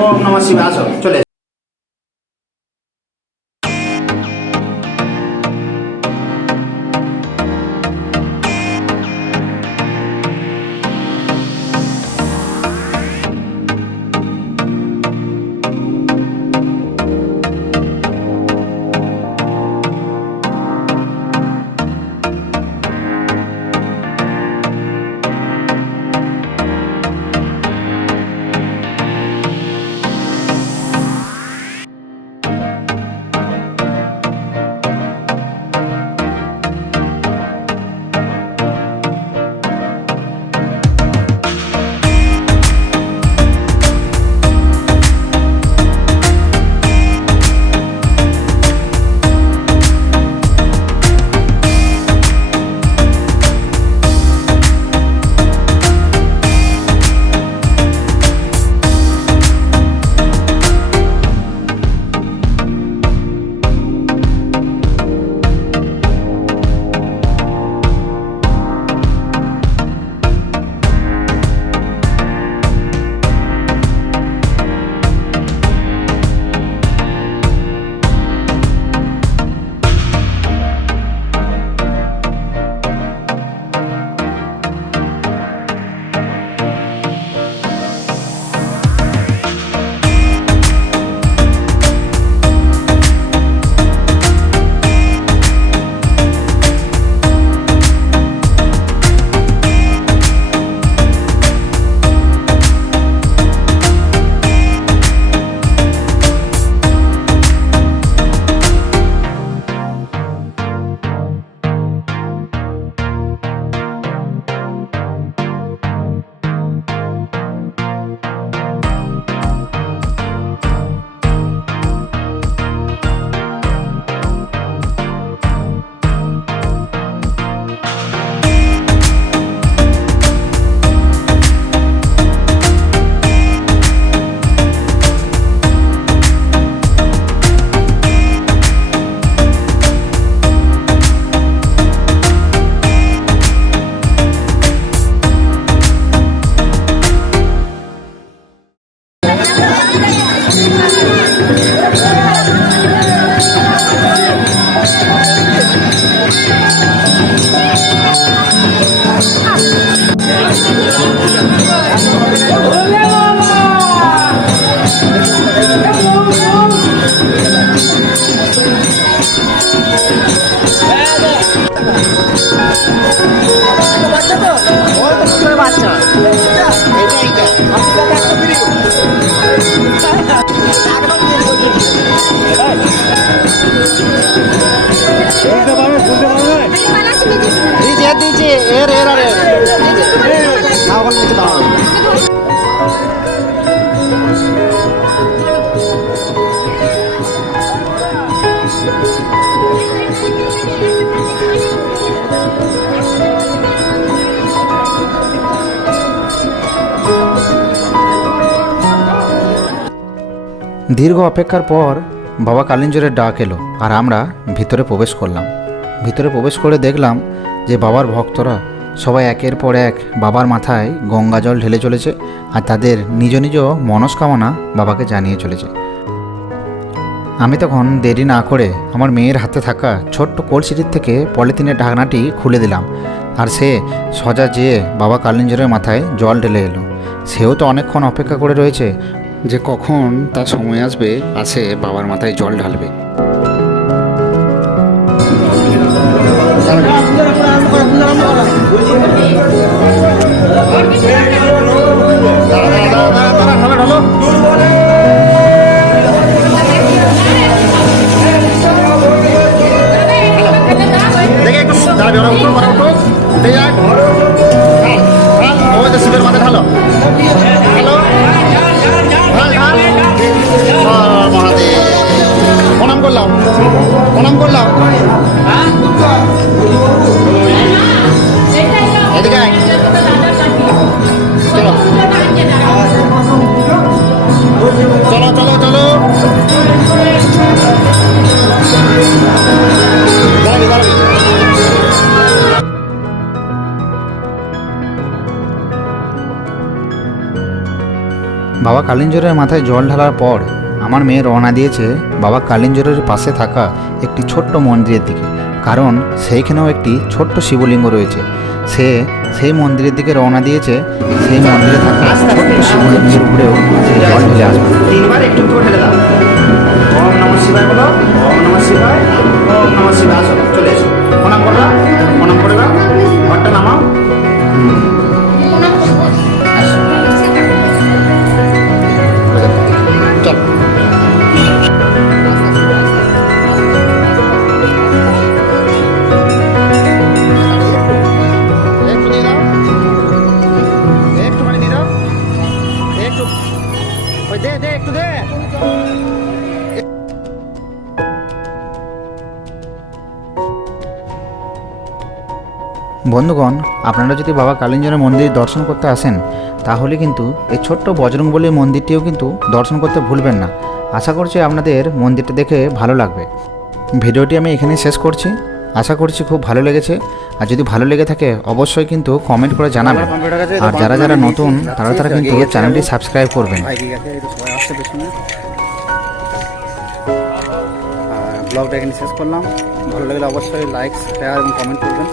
ওম নমঃ শিবায়। আসো চলে দীর্ঘ অপেক্ষার পর বাবা কালিঞ্জরের ডাক এলো আর আমরা ভিতরে প্রবেশ করলাম। ভিতরে প্রবেশ করে দেখলাম যে বাবার ভক্তরা সবাই একের পর এক বাবার মাথায় গঙ্গা জল ঢেলে চলেছে আর তাদের নিজ নিজ মনস্কামনা বাবাকে জানিয়ে চলেছে। আমি তখন দেরি না করে আমার মেয়ের হাতে থাকা ছোট্ট কলসিটির থেকে পলিথিনের ঢাকনাটি খুলে দিলাম আর সে সজা যেয়ে বাবা কালিঞ্জরের মাথায় জল ঢেলে এলো। সেও তো অনেকক্ষণ অপেক্ষা করে রয়েছে যে কখন তার সময় আসবে আর সে বাবার মাথায় জল ঢালবে। শিবের মাথায় ঢালো হ্যালো মহাদেব প্রণাম করলাম প্রণাম করলাম। এদিকে চলো চলো চলো চলো বাবা কালিঞ্জরের মাথায় জল ঢালার পর আমার মেয়ে রওনা দিয়েছে বাবা কালিঞ্জরের পাশে থাকা একটি ছোট্ট মন্দিরের দিকে, কারণ সেইখানেও একটি ছোট্ট শিবলিঙ্গ রয়েছে। সে সেই মন্দিরের দিকে রওনা দিয়েছে, সেই মন্দিরে থাকা ছোট্ট শিবলিঙ্গের উপরেও সে জল ঢেলে আসবে। তিনবার একটু একটু করে ঢেলে দাও। ওম নমঃ শিবায় বলো, ওম নমঃ শিবায়, ওম নমঃ শিবায়। আসো, চলে এসো। প্রণাম করবা, প্রণাম করে দাও, ঘরটা নামাও। আসো। চল। একটু দিয়ে দাও, একটুখানি দিয়ে দাও, একটু ওই দে দে একটু দে। বন্ধুগণ, আপনারা যদি বাবা কালিঞ্জরের মন্দির দর্শন করতে আসেন তাহলে কিন্তু এই ছোট্ট বজরংবলীর মন্দিরটিও কিন্তু দর্শন করতে ভুলবেন না। আশা করছি আপনাদের মন্দিরটা দেখে ভালো লাগবে। ভিডিওটি আমি এখানেই শেষ করছি। আশা করছি খুব ভালো লেগেছে। আর যদি ভালো লেগে থাকে অবশ্যই কিন্তু কমেন্ট করে জানাবেন। আর যারা যারা নতুন তারা কিন্তু চ্যানেলটি সাবস্ক্রাইব করবেন। ভাই ঠিক আছে, এই তো সবাই আসছে পেছনে। ব্লগটা এখানে শেষ করলাম। ভালো লাগলে অবশ্যই লাইক, শেয়ার এবং কমেন্ট করবেন।